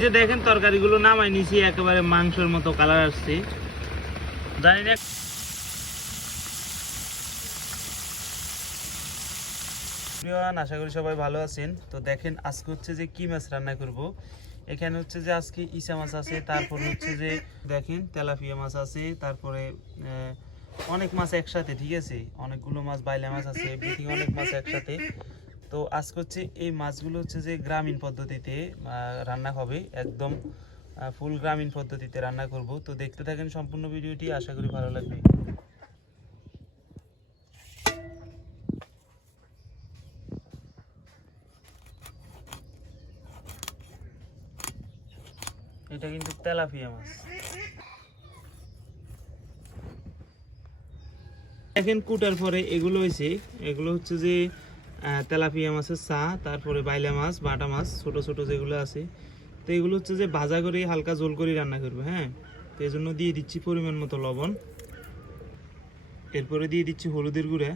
যে দেখেন তরকারিগুলো নামাই নিছি, একেবারে মাংসের মতো কালার আসছে। জানি না আশা করি সবাই ভালো আছেন। তো দেখেন আজকে হচ্ছে যে কি মাছ রান্না করব। এখানে হচ্ছে যে আজকে ইসা মাছ আছে, তারপর হচ্ছে যে দেখেন তেলাপিয়া মাছ আছে, তারপরে অনেক মাছ একসাথে, ঠিক আছে, অনেকগুলো মাছ, বাইলা মাছ আছে, বিথি অনেক মাছ একসাথে। তো আজকে হচ্ছে এই মাছগুলো হচ্ছে যে গ্রামীণ পদ্ধতিতে রান্না হবে, একদম ফুল গ্রামীণ পদ্ধতিতে রান্না করব। তো দেখতে থাকেন সম্পূর্ণ ভিডিওটি, আশা করি ভালো লাগবে। এটা কিন্তু তেলাপিয়া মাছ। দেখেন কুটার পরে এগুলো হয়েছে, এগুলো হচ্ছে যে তেলাপিয়া মাছের চা, তারপরে বাইলা মাছ, বাটা মাছ ছোট ছোট যেগুলো আছে। তো এগুলো হচ্ছে যে ভাজা করে হালকা ঝোল করে রান্না করবে। হ্যাঁ, তো এই জন্য দিয়ে দিচ্ছি পরিমাণ মতো লবণ, এরপরে দিয়ে দিচ্ছি হলুদের গুঁড়া,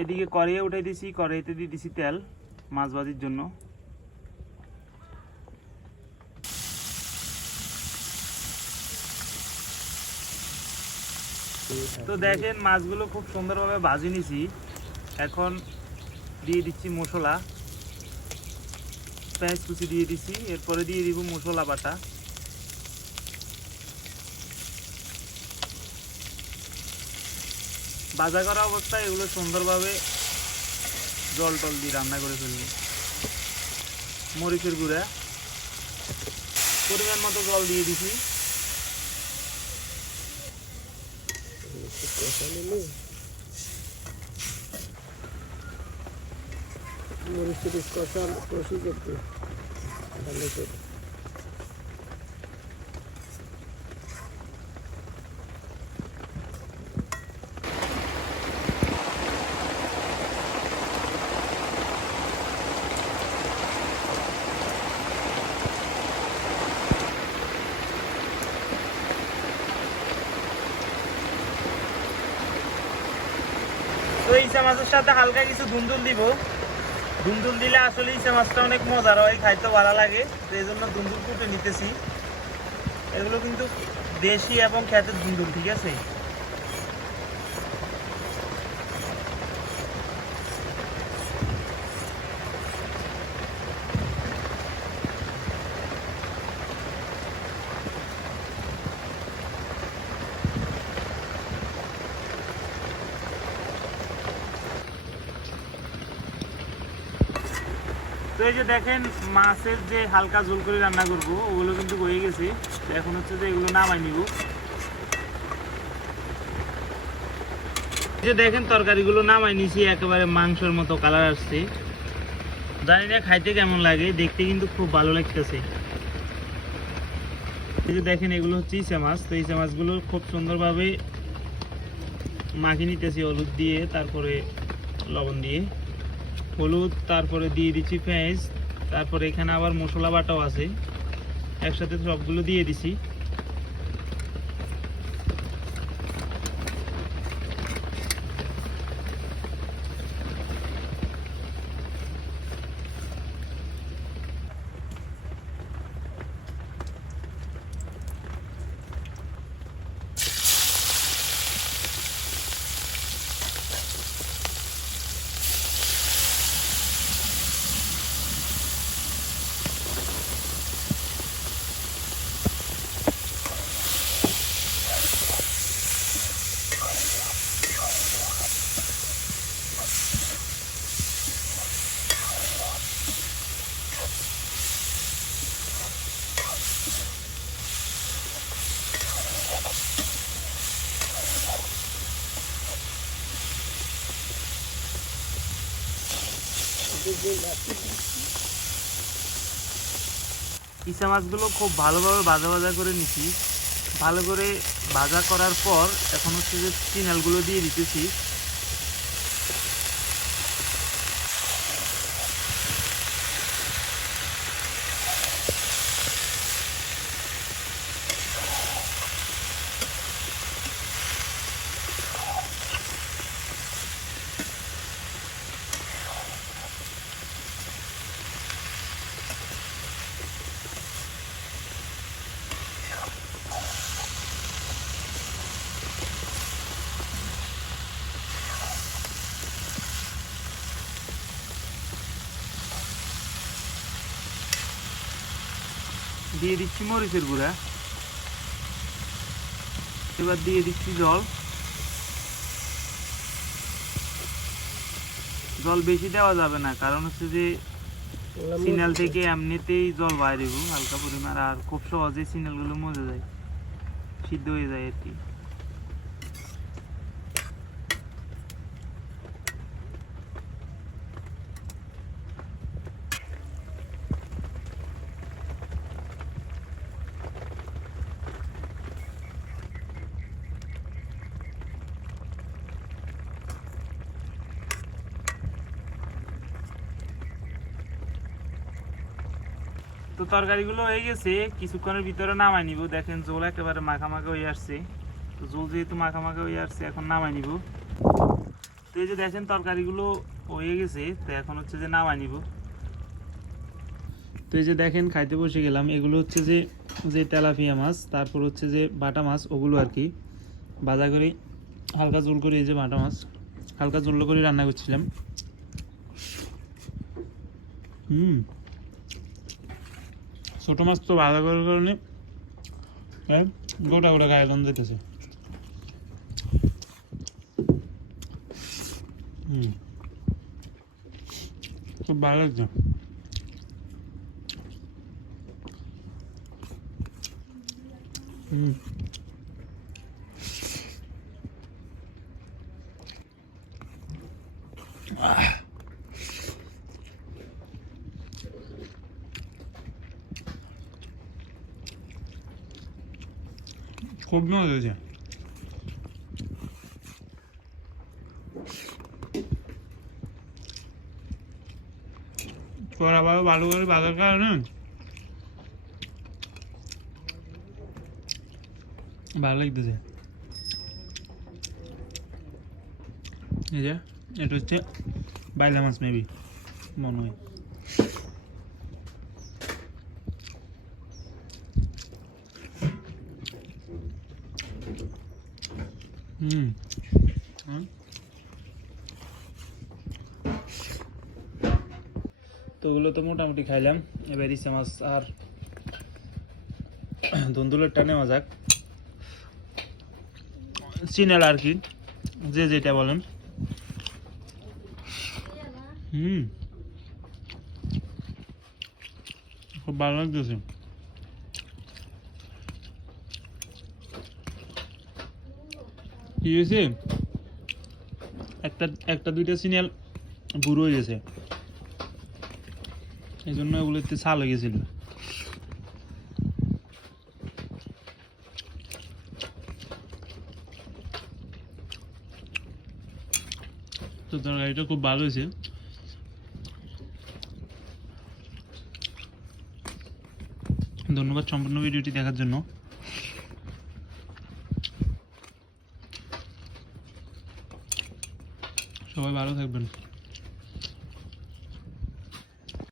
এদিকে কড়াইয়ে উঠাই দিছি, কড়াইতে দিয়ে দিছি তেল মাছ ভাজির জন্য। তো দেখেন মাছগুলো খুব সুন্দরভাবে ভাজি নিছি। এখন দিয়ে দিচ্ছি মশলা, পেঁয়াজ কুচি দিয়ে দিচ্ছি, এরপরে দিয়ে দিব মশলা বাটা। ভাজা করা অবস্থায় এগুলো সুন্দরভাবে জল টল দিয়ে রান্না করে ফেলবো। মরিচের গুঁড়া পরিমাণ মতো জল দিয়ে দিছি। মরিচের কষা কষি করতে ভালো করে। তো ইসা মাছের সাথে হালকা কিছু ধুন্দুল দিব। ধুন্দুল দিলে আসলে ইসা মাছটা অনেক মজার হয়, খাইতে ভালো লাগে, তো এই জন্য ধুন্দুল কুটে নিতেছি। এগুলো কিন্তু দেশি এবং খ্যাতের ধুন্দুল, ঠিক আছে। তো এই যে দেখেন মাছের যে হালকা ঝোল করে রান্না করবো ওগুলো কিন্তু হয়ে গেছে। এখন হচ্ছে যে এগুলো নামাই নিব। এই যে দেখেন তরকারিগুলো নামাই নিছি, একেবারে মাংসের মতো কালার আসছে। জানি না খাইতে কেমন লাগে, দেখতে কিন্তু খুব ভালো লাগতেছে। এই যে দেখেন এগুলো হচ্ছে ইচা মাছ। তো ইচা মাছগুলো খুব সুন্দরভাবে মাখিয়ে নিতেছি হলুদ দিয়ে, তারপরে লবণ দিয়ে, হলুদ, তারপরে দিয়ে দিচ্ছি পেঁয়াজ, তারপরে এখানে আবার মশলা বাটাও আছে, একসাথে সবগুলো দিয়ে দিছি। ইচা মাছগুলো খুব ভালোভাবে ভাজা ভাজা করে নিছি। ভালো করে ভাজা করার পর এখন হচ্ছে যে চিনালগুলো দিয়ে দিতেছি। দিয়ে দিচ্ছি মরিচের গুঁড়া, এবার দিয়ে দিচ্ছি জল। জল বেশি দেওয়া যাবে না, কারণ হচ্ছে যে সিনাল থেকে এমনিতেই জল বাইরে হালকা পরিমাণ, আর খুব সহজে সিনালগুলো মজে যায়, সিদ্ধ হয়ে যায় আর কি। তো তরকারিগুলো হয়ে গেছে, কিছুক্ষণের ভিতরে নামাই নিব। দেখেন ঝোল একেবারে মাখা মাখা হয়ে আসছে। তো ঝোল যেহেতু মাখা মাখা হয়ে আসছে, এখন নামাই নিব। তো এই যে দেখেন তরকারিগুলো হয়ে গেছে, তো এখন হচ্ছে যে নামাই নিব। তো এই যে দেখেন খাইতে বসে গেলাম। এগুলো হচ্ছে যে যে তেলাপিয়া মাছ, তারপর হচ্ছে যে বাটা মাছ, ওগুলো আর কি ভাজা করে হালকা ঝোল করে, এই যে বাটা মাছ হালকা ঝোল করে রান্না করছিলাম। ছোট মাছ তো ভাজা করার কারণে গোটা গোটা গায়ে দাম যেতেছে। খুব ভালো লাগছে। খুব মজা হয়েছে। কড়া ভালো করে ভাজার কারণে ভালো লাগতেছে। এই যে এটা হচ্ছে বাইলা মাছ মেবি মনে হয়। তো ওগুলো তো মোটামুটি খাইলাম। এবার ইচ্ছা মাছ আর ধুন্দুলেরটা নেওয়া যাক, চিনেল আর কি, যে যেটা বলেন। খুব ভালো লাগতেছে। কি হয়েছে, একটা দুইটা সিনিয়াল বুড়ো হয়ে গেছে, এই জন্য ওগুলোতে ছাল হয়ে গেছিল। তো তরকারিটা খুব ভালো হয়েছে। ধন্যবাদ সম্পূর্ণ ভিডিওটি দেখার জন্য। সবাই ভালো থাকবেন।